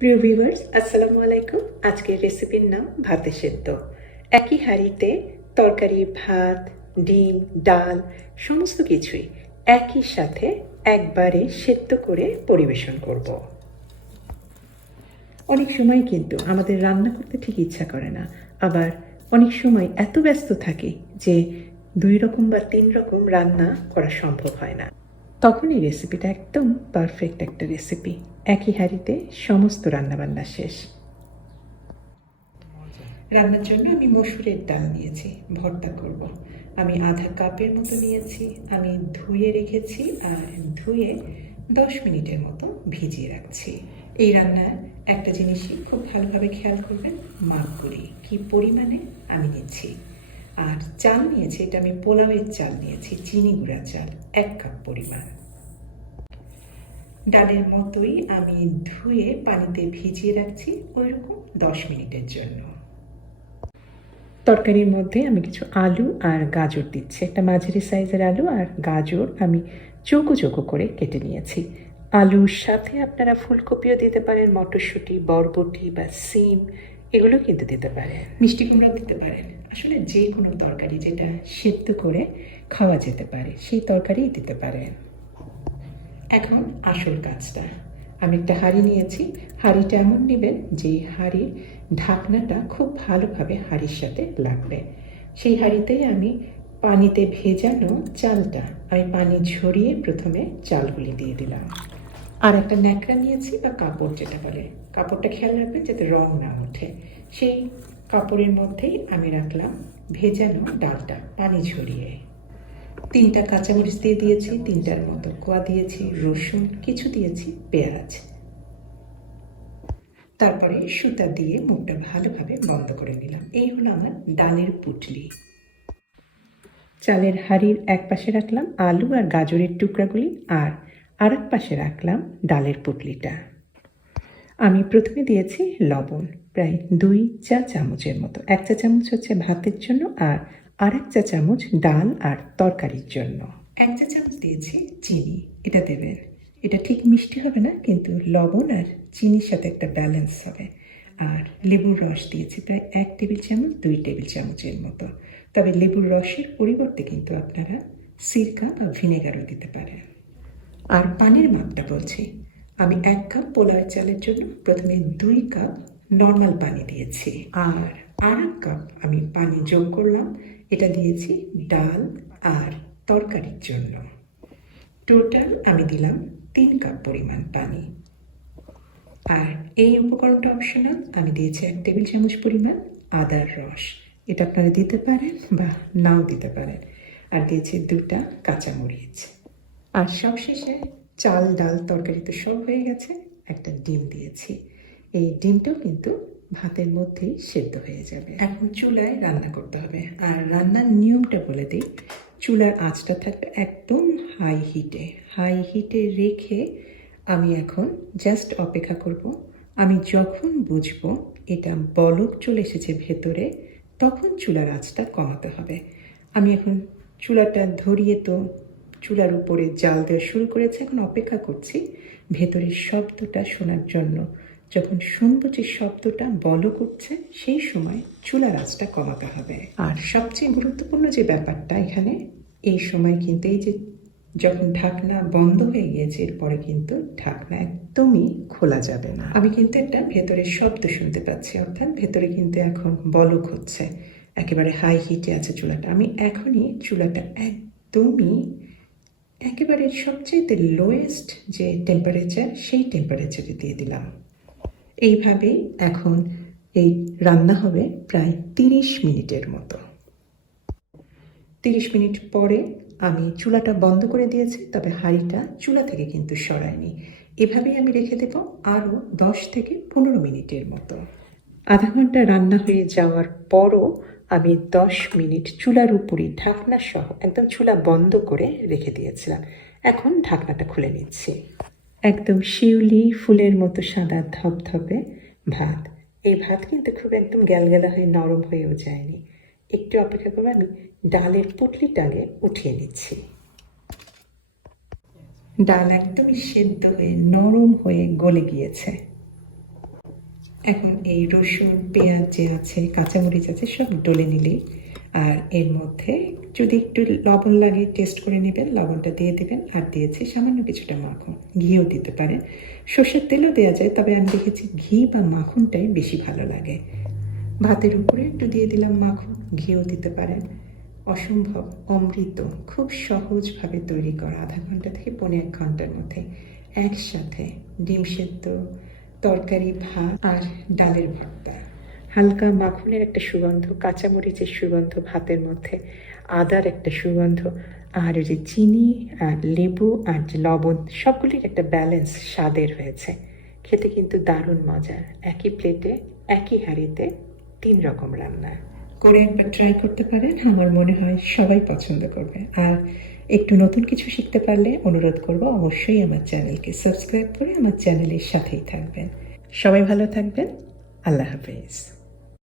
প্রিয় ভিউয়ার্স আসসালামু আলাইকুম। আজকের রেসিপির নাম ভাতে সেদ্ধ। একই হাঁড়িতে তরকারি, ভাত, ডিম, ডাল, সমস্ত কিছুই একই সাথে একবারে সেদ্ধ করে পরিবেশন করব। অনেক সময় কিন্তু আমাদের রান্না করতে ঠিক ইচ্ছা করে না। আবার অনেক সময় এত ব্যস্ত থাকি যে দুই রকম বা তিন রকম রান্না করা সম্ভব হয় না। তখন এই রেসিপিটা একদম পারফেক্ট একটা রেসিপি একই হাঁড়িতে সমস্ত রান্নাবান্না শেষ। রান্নার জন্য আমি মসুরের ডাল নিয়েছি, ভর্তা করব। আমি আধা কাপের মতো নিয়েছি, আমি ধুয়ে রেখেছি আর ধুয়ে দশ মিনিটের মতো ভিজিয়ে রাখছি। এই রান্নার একটা জিনিসই খুব ভালোভাবে খেয়াল করবেন মাপগুলি কি পরিমাণে আমি নিচ্ছি। আর চাল নিয়েছি, এটা আমি পোলাওয়ের চাল নিয়েছি, চিনি গুঁড়া চাল, এক কাপ পরিমাণ। ডালের মতোই আমি ধুয়ে পানিতে ভিজিয়ে রাখছি ওইরকম দশ মিনিটের জন্য। তরকারির মধ্যে আমি কিছু আলু আর গাজর দিচ্ছি। একটা মাঝারি সাইজের আলু আর গাজর আমি চৌকো চৌকো করে কেটে নিয়েছি। আলুর সাথে আপনারা ফুলকপিও দিতে পারেন, মটরশুঁটি, বরবটি বা সিম, এগুলো কিন্তু দিতে পারেন। মিষ্টি কুমড়াও দিতে পারেন। আসলে যে কোনো তরকারি যেটা সেদ্ধ করে খাওয়া যেতে পারে, সেই তরকারিই দিতে পারেন। এখন আসল কাজটা। আমি একটা হাঁড়ি নিয়েছি। হাঁড়িটা এমন নেবেন যে হাঁড়ির ঢাকনাটা খুব ভালোভাবে হাঁড়ির সাথে লাগবে। সেই হাঁড়িতেই আমি পানিতে ভেজানো চালটা, আমি পানি ঝরিয়ে প্রথমে চালগুলি দিয়ে দিলাম। আর একটা ন্যাকড়া নিয়েছি বা কাপড় যেটা বলে। কাপড়টা খেয়াল রাখবেন যাতে রং না ওঠে। সেই কাপড়ের মধ্যেই আমি রাখলাম ভেজানো ডালটা পানি ঝরিয়ে। তিনটা কাঁচামরিচ দিয়ে দিয়েছি, তিনটার মতো কোয়া দিয়েছি, রসুন, কিছু দিয়েছি, পেঁয়াজ। তারপরে সুতা দিয়ে মুখটা ভালোভাবে বন্ধ করে নিলাম। এই হলো আমার ডালের পুটলি। চালের হাঁড়ির এক পাশে রাখলাম আলু আর গাজরের টুকরাগুলি আর আর এক পাশে রাখলাম ডালের পুটলিটা। আমি প্রথমে দিয়েছি লবণ, প্রায় দুই চা চামচের মতো। এক চা চামচ হচ্ছে ভাতের জন্য আর আরেক চা চামচ ডাল আর তরকারির জন্য। এক চা চামচ দিয়েছি চিনি, এটা দেবেন এটা ঠিক মিষ্টি হবে না, কিন্তু লবণ আর চিনির সাথে একটা ব্যালেন্স হবে। আর লেবুর রস দিয়েছি প্রায় এক টেবিল চামচ, দুই টেবিল চামচের মতো। তবে লেবুর রসের পরিবর্তে কিন্তু আপনারা সিরকা বা ভিনেগারও দিতে পারেন। আর পানির মাপটা বলছি। আমি এক কাপ পোলাওয়ের চালের জন্য প্রথমে দুই কাপ নর্মাল পানি দিয়েছি। আর আর এক কাপ আমি পানি যোগ করলাম। এটা দিয়েছি ডাল আর তরকারির জন্য। টোটাল আমি দিলাম তিন কাপ পরিমাণ পানি। আর এই উপকরণটা অপশনাল আমি দিয়েছি এক টেবিল চামচ পরিমাণ আদার রস। এটা আপনারা দিতে পারেন বা নাও দিতে পারেন। আর দিয়েছি দুটা কাঁচামরিচ। আর সবশেষে চাল, ডাল, তরকারি তো সব হয়ে গেছে। একটা ডিম দিয়েছি। এই ডিমটাও কিন্তু ভাতের মধ্যেই সেদ্ধ হয়ে যাবে। এখন চুলায় রান্না করতে হবে। আর রান্নার নিয়মটা বলে দিই, চুলার আঁচটা থাকবে একদম হাই হিটে হাই হিটে রেখে আমি এখন জাস্ট অপেক্ষা করব। আমি যখন বুঝব এটা বলক চলে এসেছে ভেতরে, তখন চুলার আঁচটা কমাতে হবে। আমি এখন চুলাটা ধরিয়ে তো চুলার উপরে জাল দেওয়া শুরু করেছে, এখন অপেক্ষা করছি ভেতরের শব্দটা শোনার জন্য। যখন শুনব যে শব্দটা বল করছে, সেই সময় চুলার আঁচটা কমাতে হবে। আর সবচেয়ে গুরুত্বপূর্ণ যে ব্যাপারটা এখানে, এই সময় কিন্তু এই যে যখন ঢাকনা বন্ধ হয়ে গিয়েছে, এরপরে কিন্তু ঢাকনা একদমই খোলা যাবে না। আমি কিন্তু একটা ভেতরের শব্দ শুনতে পাচ্ছি, অর্থাৎ ভেতরে কিন্তু এখন বলক হচ্ছে একেবারে হাই হিটে আছে চুলাটা। আমি এখনই চুলাটা একদমই, একেবারে সবচেয়ে লোয়েস্ট যে টেম্পারেচার সেই টেম্পারেচারে দিয়ে দিলাম। এইভাবেই এখন এই রান্না হবে প্রায় তিরিশ মিনিটের মতো। তিরিশ মিনিট পরে আমি চুলাটা বন্ধ করে দিয়েছি, তবে হাঁড়িটা চুলা থেকে কিন্তু সরাইনি এভাবেই আমি রেখে দেব আরও দশ থেকে পনেরো মিনিটের মতো। আধা ঘণ্টা রান্না হয়ে যাওয়ার পরও আমি দশ মিনিট চুলার উপরই ঢাকনা সহ একদম চুলা বন্ধ করে রেখে দিয়েছিলাম। এখন ঢাকনাটা খুলে নিচ্ছি। একদম শিউলি ফুলের মতো সাদা ধপধপে ভাত। এই ভাত কিন্তু খুব একদম গ্যালগ্যালা হয়ে, নরম হয়েও যায়নি। একটু অপেক্ষা করে আমি ডালের পুটলিটাকে উঠিয়ে নিচ্ছি। ডাল একদমই সেদ্ধ হয়ে, নরম হয়ে গলে গিয়েছে। এখন এই রসুন, পেঁয়াজ যে আছে, কাঁচামরিচ আছে, সব ডলে নিলেই আর এর মধ্যে যদি একটু লবণ লাগে টেস্ট করে নেবেন, লবণটা দিয়ে দেবেন আর দিয়েছি সামান্য কিছুটা মাখন। ঘিও দিতে পারেন। সর্ষের তেলও দেওয়া যায়, তবে আমি দেখেছি ঘি বা মাখনটাই বেশি ভালো লাগে। ভাতের উপরে একটু দিয়ে দিলাম মাখন, ঘিও দিতে পারেন। অসম্ভব, অমৃত, খুব সহজভাবে তৈরি করা আধা ঘণ্টা থেকে পনেরো এক ঘণ্টার মধ্যে একসাথে ডিম সেদ্ধ, তরকারি, ভাত আর ডালের ভর্তা। হালকা মাখনের একটা সুগন্ধ, কাঁচামরিচের সুগন্ধ ভাতের মধ্যে, আদার একটা সুগন্ধ, আর যে চিনি, আর লেবু, আর যে লবণ, সবগুলির একটা ব্যালেন্স স্বাদের হয়েছে। খেতে কিন্তু দারুণ মজা। একই প্লেটে একই হাঁড়িতে তিন রকম রান্না। করে একবার ট্রাই করতে পারেন, আমার মনে হয় সবাই পছন্দ করবে। আর একটু নতুন কিছু শিখতে পারলে অনুরোধ করব, অবশ্যই আমার চ্যানেলকে সাবস্ক্রাইব করে আমার চ্যানেলের সাথেই থাকবেন। সবাই ভালো থাকবেন। আল্লাহ হাফেজ।